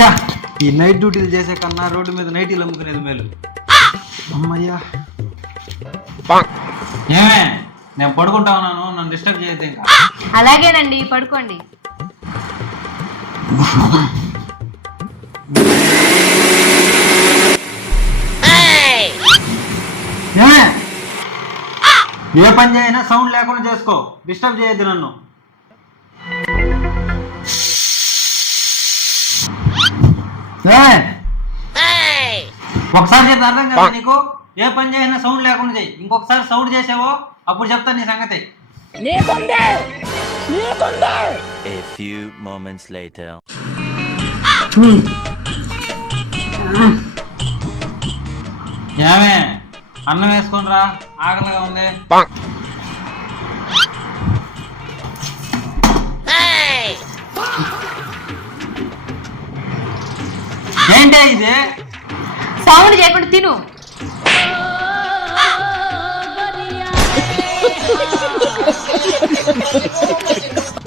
ఛా, ఈ నైట్ డ్యూటీలు చేసే కన్నా రోడ్డు మీద నైటీలు అమ్ముకునేది మేలు. అమ్మయ్యా. ఏమే, నేను పడుకుంటా ఉన్నాను, నన్ను డిస్టర్బ్ చేయొద్దు ఇంకా. అలాగేనండి, పడుకోండి. ఏమే, ఏ పని చేయనా సౌండ్ లేకుండా చేసుకో, డిస్టర్బ్ చేయొద్దు నన్ను. ఒకసారి చెప్తే అర్థం కదా నీకు? ఏ పని చేసినా సౌండ్ లేకుండా చేయి. ఇంకొకసారి సౌండ్ చేసావో అప్పుడు చెప్తాను నీ సంగతి. A few moments later. ఏమే, అన్నం వేసుకొని రా, ఆకలిగా ఉంది. ఏంటే ఇది? సౌండ్ చేయకుండా తిను.